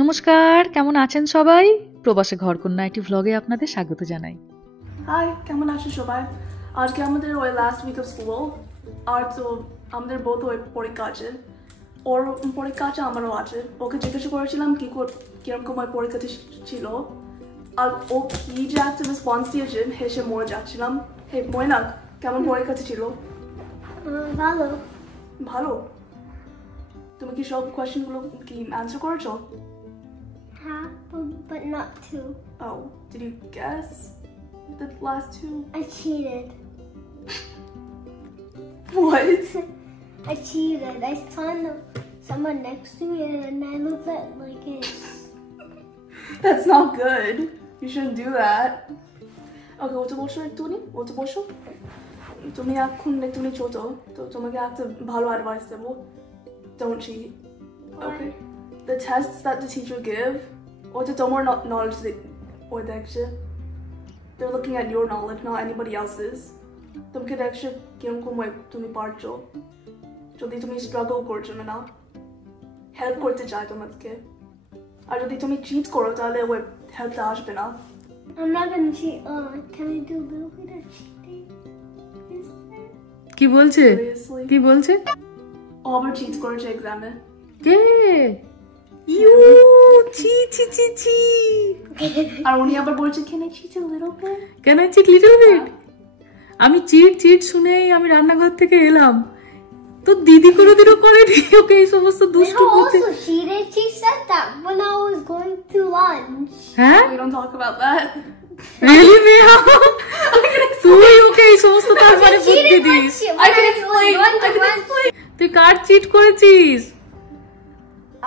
নমস্কার, কেমন আছেন সবাই? প্রবাসে ঘরকন্যা একটি ভ্লগে আপনাদের স্বাগত জানাই। হাই, কেমন আছেন সবাই? আজকে আমাদের ওই লাস্ট উইক অফ স্কুল, আর তো আমাদের বহুত ওই পরীক্ষা আছে। ওর পরীক্ষা আছে, আমারও আছে। ওকে জিজ্ঞাসা করেছিলাম কিরকম ওই পরীক্ষা ছিল, আর ও কি যে একটা রেসপন্স দিয়েছে, হেসে মরে যাচ্ছিলাম। হে ময়না, কেমন পরীক্ষা ছিল? ভালো। ভালো? তুমি কি সব কোয়েশ্চেনগুলো কি অ্যান্সার করেছো? Half, but not two. Oh, did you guess the last two? I cheated. What? I cheated. I saw someone next to me and I looked at like this. That's not good. You shouldn't do that. Okay, ওটা বসো একটুনি, ওটা বসো। তুমি এখন একটুনি ছোট, তো তোমাকে একটা ভালো অ্যাডভাইস দেবো। Don't cheat. Okay. The tests that the teacher give, ওটা তোমার knowledge ওই দেখছে। They're looking at your knowledge, not anybody else's. তোমাকে দেখছে কিরকম তুমি পারছো। যদি তুমি স্ট্রাগল করছো না, হেল্প করতে চাই তোমাকে। আর যদি তুমি চিট করো তাহলে ওই হেল্পটা আসবে না। I'm not gonna cheat. Can I do a little bit of cheating? কি বলছে? কি বলছে? ও আবার চিট করেছে এক্সামে। কে? ইউ চি চি চি চি। আর উনি আবার বলছে can I cheat a little bit? Can I cheat little bit? আমি চিট শুনেই আমি রান্নাঘর থেকে এলাম। তো দিদি কোনোদিনও করেনি ওকে এই সমস্ত দুষ্টু করতে। Also cheated. She said that when I was going to lunch. হ্যাঁ? We don't talk about that. Really, Neha? তুই ওকে এই সমস্ত তার মানে বুদ্ধি দিস। I can explain. তুই কার চিট করেছিস?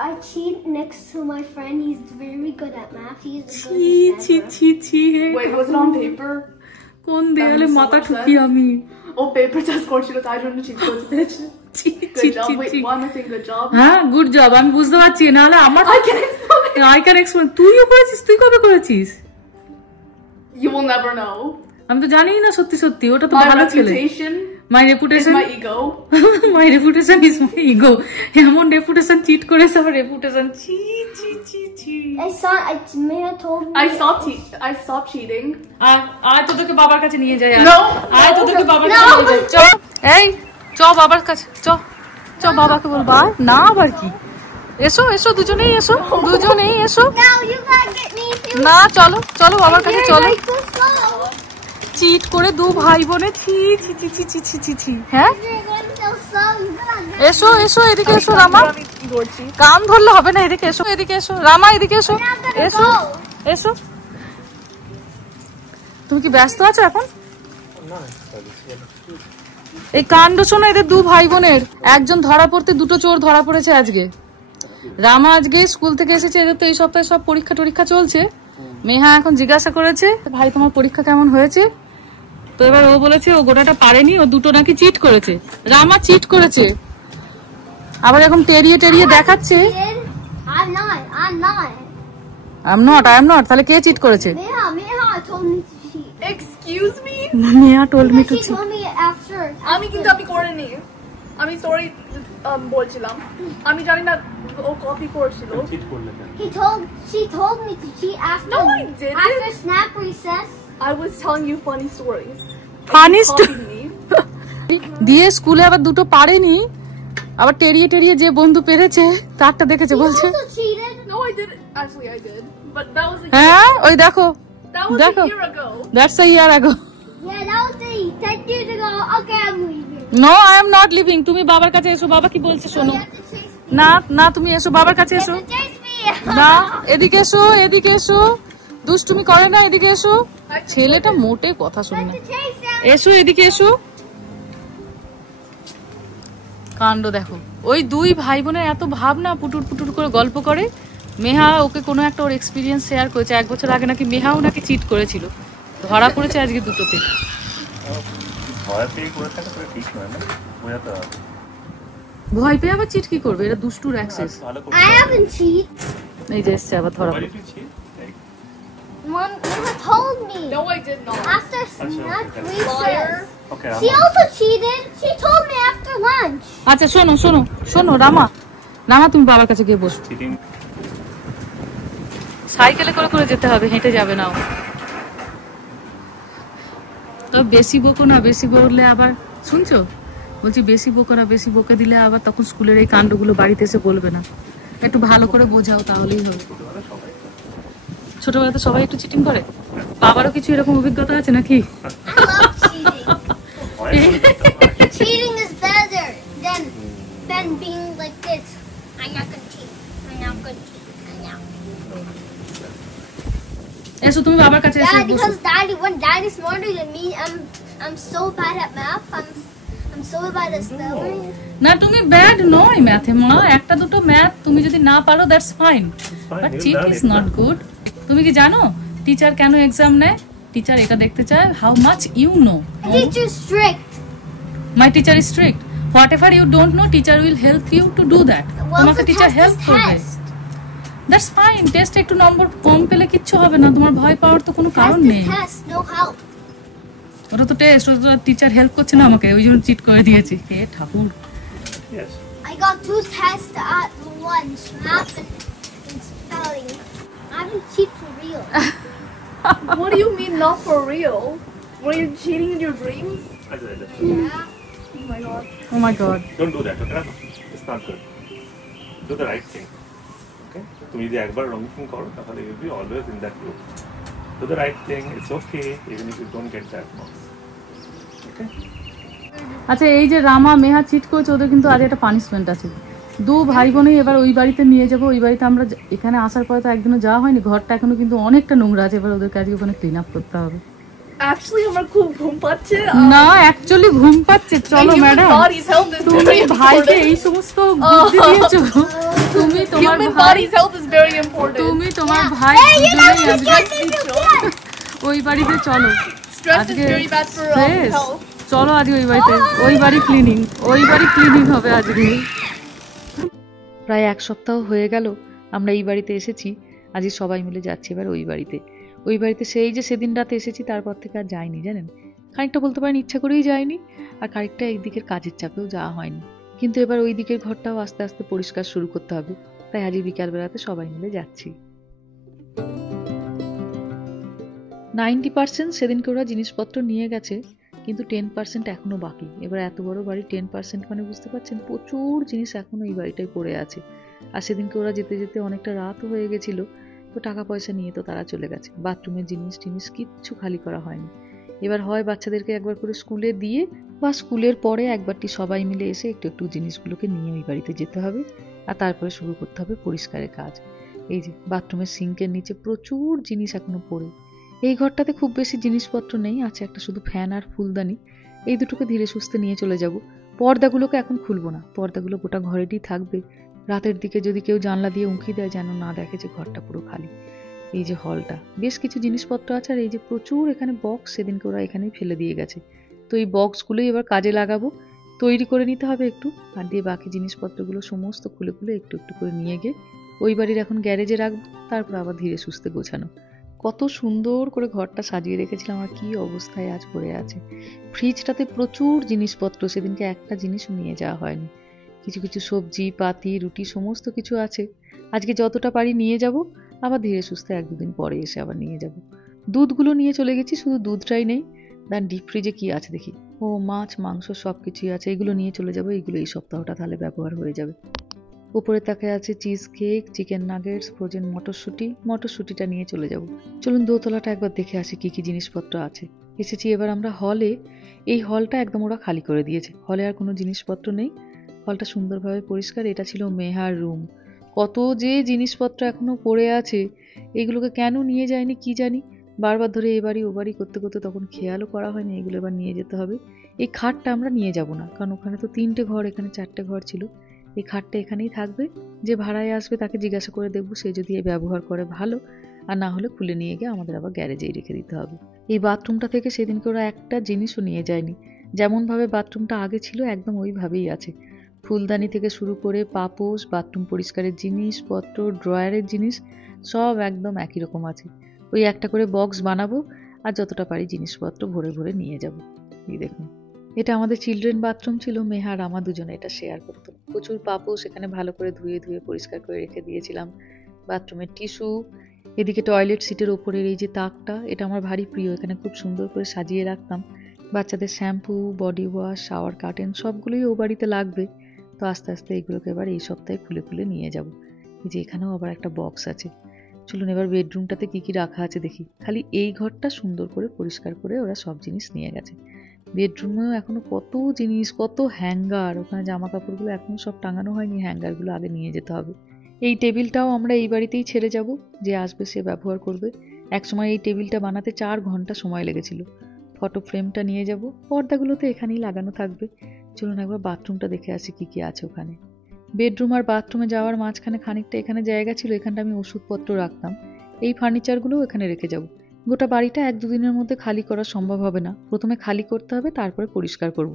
I cheat next to my friend. He's very good at math. He's ছি ছি ছি ছি হে। Wait, was it on paper? কোন দেয়ালে মাথা ঠুকি আমি? ও পেপার টেস্ট করছিল তাই জন্য চিট করতে পেরেছে। Good job. Wait, why am I saying good job? হ্যাঁ, গুড জব। আমি বুঝতে পারছি, নাহলে আমার I can explain. তুইও করেছিস? তুই কবে করেছিস? You will never know. আমি তো জানিই না সত্যি সত্যি। ওটা তো ভালো ছেলে। My reputation is my ego. My reputation is my ego. এমন রেপুটেশন চিট করেছে, আমার রেপুটেশন ছি ছি ছি ছি। Maya told me. I stopped cheating. আয় তোদেরকে বাবার কাছে নিয়ে যাই। No. আয় তোদেরকে বাবার কাছে নিয়ে যাই। চল এই চ বাবার কাছে চ চ বাবাকে বল বা না আবার কি। এসো এসো দুজনেই এসো, দুজনেই এসো। No, you gotta get me. না চলো চলো বাবার কাছে চলো। Like this, go. চিট করে দু ভাই বোনে ছি ছি ছি ছি ছি ছি ছি ছি। হ্যাঁ এসো এসো এদিকে এসো রামা। কান ধরলে হবে না, এদিকে এসো এদিকে এসো রামা, এদিকে এসো এসো এসো। তুমি কি ব্যস্ত আছো এখন? এই কাণ্ড শোনো এদের দু ভাই বোনের। একজন ধরা পড়তে দুটো চোর ধরা পড়েছে আজকে। রামা আজকে স্কুল থেকে এসেছে, এদের তো এই সপ্তাহে সব পরীক্ষা চলছে। মেহা এখন জিজ্ঞাসা করেছে ভাই তোমার পরীক্ষা কেমন হয়েছে, তো এবার ও বলেছে ও গোটাটা পারেনি, ও দুটো নাকি চিট করেছে। রামা চিট করেছে, আবার এখন টেরিয়ে দেখাচ্ছে। I'm not. তাহলে কে চিট করেছে? Meha told me to cheat. Excuse me? Meha told me to She cheat. told me after. আমি কিন্তু আমি করিনি। আমি সরি বলছিলাম। আমি জানি না ও কপি করেছিল। She told me to cheat after. No, I didn't. After snap recess. I was telling you funny stories. Funny story দিয়ে স্কুলে আবার দুটো পারেনি, আবার টেরিয়ে যে বন্ধু পেরেছে তারটা দেখেছে বলছে। You also cheated. No, I didn't. Actually, I did. But that was a হ্যাঁ ওই দেখো, that was দেখো। a year ago. That's a year ago. Yeah, that was 10 years ago. Okay, I'm leaving. No, I am not leaving. তুমি বাবার কাছে এসো, বাবা কি বলছে শোনো। You have to chase me. না না তুমি এসো, বাবার কাছে এসো। You have to chase me. না এদিকে এসো, দুষ্টুমি করে না, এদিকে এসো। ছেলেটা মোটে কথা শুনে না। এসো এদিকে এসো। কাণ্ড দেখো, ওই দুই ভাই বোনের এত ভাবনা, পুটুর করে গল্প করে। মেহা ওকে কোনো একটা ওর এক্সপিরিয়েন্স শেয়ার করেছে, 1 বছর আগে নাকি মেহাও নাকি চিট করেছিল, ধরা পড়েছে আজকে দুটোতে। ভয় পেয়ে আবার চিট কি করবে, এটা দুষ্টুর অ্যাক্সেস। I haven't cheated. এই যে এসছে আবার ধরা। Mom never told me. No, I did not. After snack recess. Okay, She also cheated. She told me after lunch. আচ্ছা শোনো রামা, রামা তুমি বাবার কাছে গিয়ে বসো। সাইকেলে করে করে যেতে হবে, হেঁটে যাবে না। তো বেশি বকো না, বেশি বললে আবার শুনছো বলছি বেশি বকো না, বেশি বকে দিলে আবার তখন স্কুলের এই কাণ্ডগুলো বাড়িতে এসে বলবে না। একটু ভালো করে বোঝাও তাহলেই হবে। ছোটবেলাতে সবাই একটু চিটিং করে, বাবারও কিছু এরকম অভিজ্ঞতা আছে নাকি? Cheating is better than being like this. I'm not gonna cheat. I'm not gonna cheat. I'm not. এসো তুমি বাবার কাছে এসে Dad, বসো। because when Dad is smarter than me, I'm so bad at math. I'm so bad at spelling. না তুমি bad নয় ম্যাথে মা, একটা দুটো ম্যাথ তুমি যদি না পারো that's fine, but cheat is not good. তুমি কি জানো টিচার কেন এক্সাম নেয়? টিচার এটা দেখতে চায় how much you know. Teacher's strict. My teacher is strict. Whatever you don't know, teacher will help you to do that. তোমাকে teacher help করবে। That's fine. টেস্ট একটু নম্বর কম পেলে কিচ্ছু হবে না, তোমার ভয় পাওয়ার তো কোনো কারণ নেই। Test, no help. ওটা তো টেস্ট, ওটা তো টিচার হেল্প করছে না আমাকে, ওই জন্য চিট করে দিয়েছি। হে ঠাকুর। I got 2 tests at once, math and spelling. I didn't cheat for real. What do you mean not for real? Were you cheating in your dreams? Yeah. Oh my god. Oh my god. Don't do that, okay? It's not good. Do the right thing. Okay? তুমি যদি একবার wrong thing করো তাহলে you'll be always in that loop. Do the right thing, it's okay, even if you don't get that marks. Okay? আচ্ছা এই যে রামা Meha cheat করেছে, ওদের কিন্তু আজ একটা পানিশমেন্ট আছে। দু ভাই বোনই এবার ওই বাড়িতে নিয়ে যাবো। ওই বাড়িতে আমরা এখানে আসার পরে তো একদিনও যাওয়া হয়নি, ঘরটা এখনো কিন্তু অনেকটা নোংরা আছে, এবার ওদেরকে আজকে ওখানে ক্লিন আপ করতে হবে। Actually, আমার খুব ঘুম পাচ্ছে। না অ্যাকচুয়ালি ঘুম পাচ্ছে, চলো ম্যাডাম। body's health is তুমি very ভাইকে important. এই সমস্ত বুদ্ধি দিয়েছো, তুমি তোমার Human ভাই, body's health is very important. তুমি তোমার ভাই দুজনেই আজকে ওই বাড়িতে চলো। Stress is আজকে very bad for stress। health. চলো আজকে ওই বাড়িতে, ওই বাড়ি ক্লিনিং হবে আজকে। প্রায় 1 সপ্তাহ হয়ে গেল আমরা এই বাড়িতে এসেছি, আজকে সবাই মিলে যাচ্ছি এবার ওই বাড়িতে। ওই বাড়িতে সেই যে সেদিন রাতে এসেছি তারপর থেকে আর যাইনি জানেন। খানিকটা বলতে পারেন ইচ্ছা করেই যাইনি, আর খানিকটা এই দিকের কাজের চাপেও যাওয়া হয়নি। কিন্তু এবার ওই দিকের ঘরটাও আস্তে আস্তে পরিষ্কার শুরু করতে হবে, তাই আজকে বিকালবেলাতে সবাই মিলে যাচ্ছি। 90% সেদিনকে ওরা জিনিসপত্র নিয়ে গেছে, কিন্তু 10% এখনো বাকি। এবার এত বড় বাড়ি 10% মানে বুঝতে পারছেন প্রচুর জিনিস এখনো এই বাড়িটায় পড়ে আছে। আর সেদিনকে ওরা যেতে যেতে অনেকটা রাতও হয়ে গেছিল, তো টাকা পয়সা নিয়ে তো তারা চলে গেছে। বাথরুমের জিনিস কিচ্ছু খালি করা হয়নি। এবার হয় বাচ্চাদেরকে একবার করে স্কুলে দিয়ে বা স্কুলের পরে একবারটি সবাই মিলে এসে একটু একটু জিনিসগুলোকে নিয়ে ওই বাড়িতে যেতে হবে, আর তারপরে শুরু করতে হবে পরিষ্কারের কাজ। এই যে বাথরুমের সিঙ্কের নিচে প্রচুর জিনিস এখনো পড়ে। এই ঘরটাতে খুব বেশি জিনিসপত্র নেই, আছে একটা শুধু ফ্যান আর ফুলদানি। এই দুটোকে ধীরে সুস্থে নিয়ে চলে যাব। পর্দাগুলোকে এখন খুলবো না, পর্দাগুলো গোটা ঘরেরই থাকবে। রাতের দিকে যদি কেউ জানলা দিয়ে উঁকি দেয় যেন না দেখে যে ঘরটা পুরো খালি। এই যে হলটা বেশ কিছু জিনিসপত্র আছে, আর এই যে প্রচুর এখানে বক্স সেদিনকে ওরা এখানেই ফেলে দিয়ে গেছে। তো এই বক্সগুলোই এবার কাজে লাগাবো, তৈরি করে নিতে হবে একটু, আর দিয়ে বাকি জিনিসপত্রগুলো সমস্ত খুলে খুলে একটু একটু করে নিয়ে গিয়ে ওই বাড়ির এখন গ্যারেজে রাখবো, তারপর আবার ধীরে সুস্থে গোছানো। কত সুন্দর করে ঘরটা সাজিয়ে রেখেছিলাম, আর কি অবস্থায় আজ পড়ে আছে। ফ্রিজটাতে প্রচুর জিনিসপত্র, সেদিনকে একটা জিনিসও নিয়ে যাওয়া হয়নি। কিছু কিছু সবজি পাতি রুটি সমস্ত কিছু আছে, আজকে যতটা পারি নিয়ে যাব, আবার ধীরে সুস্থে 1-2 দিন পরে এসে আবার নিয়ে যাব। দুধগুলো নিয়ে চলে গেছি, শুধু দুধটাই নেই। দেন ডিপ ফ্রিজে কি আছে দেখি, ও মাছ মাংস সব কিছুই আছে, এগুলো নিয়ে চলে যাবো। এইগুলো এই সপ্তাহটা তাহলে ব্যবহার হয়ে যাবে। উপরে তাকে আছে cheese cake, chicken nuggets, frozen মটরশুঁটিটা নিয়ে চলে যাব। চলুন দোতলাটা একবার দেখে আসি কি কি জিনিসপত্র আছে। এসেছি এবার আমরা হলে। এই হলটা একদম ওরা খালি করে দিয়েছে, হলে আর কোনো জিনিসপত্র নেই। হলটা সুন্দরভাবে পরিষ্কার। এটা ছিল মেহার রুম। কত যে জিনিসপত্র এখনো পড়ে আছে, এগুলোকে কেন নিয়ে যায়নি কি জানি। বারবার ধরে এ বাড়ি ও বাড়ি করতে করতে তখন খেয়ালও করা হয়নি এগুলো এবার নিয়ে যেতে হবে। এই খাটটা আমরা নিয়ে যাব না, কারণ ওখানে তো 3টে ঘর, এখানে 4টে ঘর ছিল। এই খাটটা এখানেই থাকবে, যে ভাড়ায় আসবে তাকে জিজ্ঞাসা করে দেখবো, সে যদি এ ব্যবহার করে ভালো, আর না হলে খুলে নিয়ে গিয়ে আমাদের আবার গ্যারেজেই রেখে দিতে হবে। এই বাথরুমটা থেকে সেদিনকে ওরা একটা জিনিসও নিয়ে যায়নি, যেমনভাবে বাথরুমটা আগে ছিল একদম ওইভাবেই আছে। ফুলদানি থেকে শুরু করে পাপোশ, বাথরুম পরিষ্কারের জিনিসপত্র, ড্রয়ারের জিনিস সব একদম একই রকম আছে। ওই একটা করে বক্স বানাবো, আর যতটা পারি জিনিসপত্র ভরে ভরে নিয়ে যাব। এই দেখুন এটা আমাদের চিলড্রেন বাথরুম ছিল, মেহা আর রামা দুজনে এটা শেয়ার করতো। প্রচুর পাপো, সেখানে ভালো করে ধুয়ে ধুয়ে পরিষ্কার করে রেখে দিয়েছিলাম। বাথরুমের টিস্যু, এদিকে টয়লেট সিটের ওপরের এই যে তাকটা, এটা আমার ভারী প্রিয়, এখানে খুব সুন্দর করে সাজিয়ে রাখতাম। বাচ্চাদের shampoo, body wash, shower curtain সবগুলোই ও বাড়িতে লাগবে, তো আস্তে আস্তে এগুলোকে এবার এই সপ্তাহে খুলে খুলে নিয়ে যাব। এই যে এখানেও আবার একটা বক্স আছে। চলুন এবার বেডরুমটাতে কি কি রাখা আছে দেখি। খালি এই ঘরটা সুন্দর করে পরিষ্কার করে ওরা সব জিনিস নিয়ে গেছে। বেডরুমেও এখনো কত জিনিস, কত হ্যাঙ্গার, ওখানে জামা কাপড়গুলো এখনো সব টাঙানো হয়নি, হ্যাঙ্গারগুলো আগে নিয়ে যেতে হবে। এই টেবিলটাও আমরা এই বাড়িতেই ছেড়ে যাব, যে আসবে সে ব্যবহার করবে। একসময় এই টেবিলটা বানাতে 4 ঘন্টা সময় লেগেছিল। ফটো ফ্রেমটা নিয়ে যাব, পর্দাগুলো তো এখানেই লাগানো থাকবে। চলুন একবার বাথরুমটা দেখে আসি কি কি আছে ওখানে। বেডরুম আর বাথরুমে যাওয়ার মাঝখানে খানিকটা এখানে জায়গা ছিল, এখানটা আমি ওষুধপত্র রাখতাম। এই ফার্নিচারগুলোও এখানে রেখে যাব। গোটা বাড়িটা 1-2 দিনের মধ্যে খালি করা সম্ভব হবে না, প্রথমে খালি করতে হবে, তারপরে পরিষ্কার করব।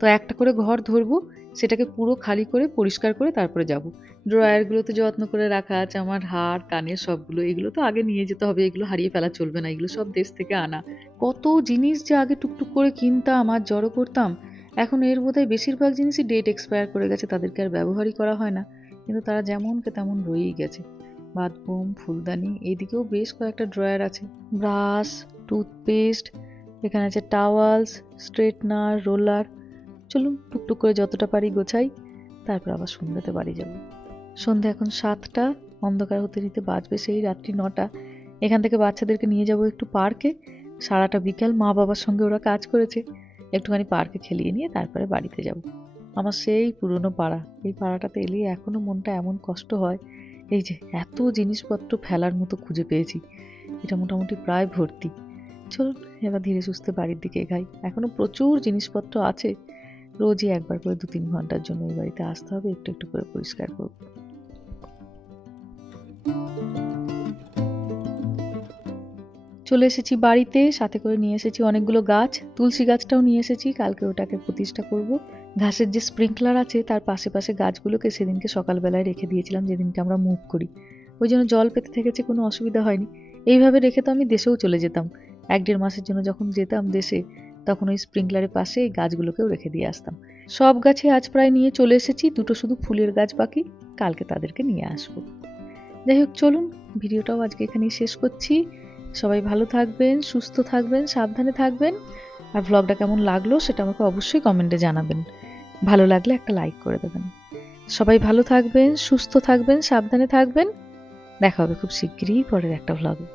তো একটা করে ঘর ধরবো, সেটাকে পুরো খালি করে পরিষ্কার করে তারপরে যাব। ড্রয়ারগুলোতে যত্ন করে রাখা আছে আমার হার কানের সবগুলো, এগুলো তো আগে নিয়ে যেতে হবে, এগুলো হারিয়ে ফেলা চলবে না, এগুলো সব দেশ থেকে আনা। কত জিনিস যে আগে টুকটুক করে কিনতাম আর জড়ো করতাম, এখন এর বোধহয় বেশিরভাগ জিনিসই ডেট এক্সপায়ার করে গেছে, তাদেরকে আর ব্যবহারই করা হয় না, কিন্তু তারা যেমনকে তেমন রয়েই গেছে। বাথরুম, ফুলদানি, এইদিকেও বেশ কয়েকটা ড্রয়ার আছে। ব্রাশ, টুথপেস্ট, এখানে আছে টাওয়ালস, স্ট্রেটনার, রোলার। চলুন টুকটুক করে যতটা পারি গোছাই, তারপর আবার সন্ধ্যাতে বাড়ি যাব। সন্ধ্যা এখন 7টা, অন্ধকার হতে নিতে বাজবে সেই রাত্রি 9টা। এখান থেকে বাচ্চাদেরকে নিয়ে যাব একটু পার্কে। সারাটা বিকাল মা বাবার সঙ্গে ওরা কাজ করেছে, একটুখানি পার্কে খেলিয়ে নিয়ে তারপরে বাড়িতে যাব। আমার সেই পুরনো পাড়া, এই পাড়াটাতে এলে এখনো মনটা এমন কষ্ট হয়। এই যে এত জিনিসপত্র ফেলার মতো খুঁজে পেয়েছি, এটা মোটামুটি প্রায় ভর্তি। চলুন এবার ধীরে সুস্থে বাড়ির দিকে এগাই। এখনো প্রচুর জিনিসপত্র আছে, রোজই একবার করে 2-3 ঘন্টার জন্য এই বাড়িতে আসতে হবে, একটু একটু করে পরিষ্কার করব। চলে এসেছি বাড়িতে, সাথে করে নিয়ে এসেছি অনেকগুলো গাছ, তুলসী গাছটাও নিয়ে এসেছি, কালকে ওটাকে প্রতিষ্ঠা করব। ঘাসের যে স্প্রিংকলার আছে তার পাশে পাশে গাছগুলোকে সেদিনকে সকালবেলায় রেখে দিয়েছিলাম, যেদিনকে আমরা মুভ করি, ওই জন্য জল পেতে থেকেছে, কোনো অসুবিধা হয়নি। এইভাবে রেখে তো আমি দেশেও চলে যেতাম, 1-1.5 মাসের জন্য যখন যেতাম দেশে, তখন ওই স্প্রিংকলারের পাশে এই গাছগুলোকেও রেখে দিয়ে আসতাম। সব গাছে আজ প্রায় নিয়ে চলে এসেছি, 2টো শুধু ফুলের গাছ বাকি, কালকে তাদেরকে নিয়ে আসবো। যাই হোক চলুন ভিডিওটাও আজকে এখানেই শেষ করছি। সবাই ভালো থাকবেন, সুস্থ থাকবেন, সাবধানে থাকবেন। আর ব্লগটা কেমন লাগলো সেটা আমাকে অবশ্যই কমেন্টে জানাবেন, ভালো লাগলে একটা লাইক করে দেবেন। সবাই ভালো থাকবেন, সুস্থ থাকবেন, সাবধানে থাকবেন। দেখা হবে খুব শিগগিরই পরের একটা ব্লগে।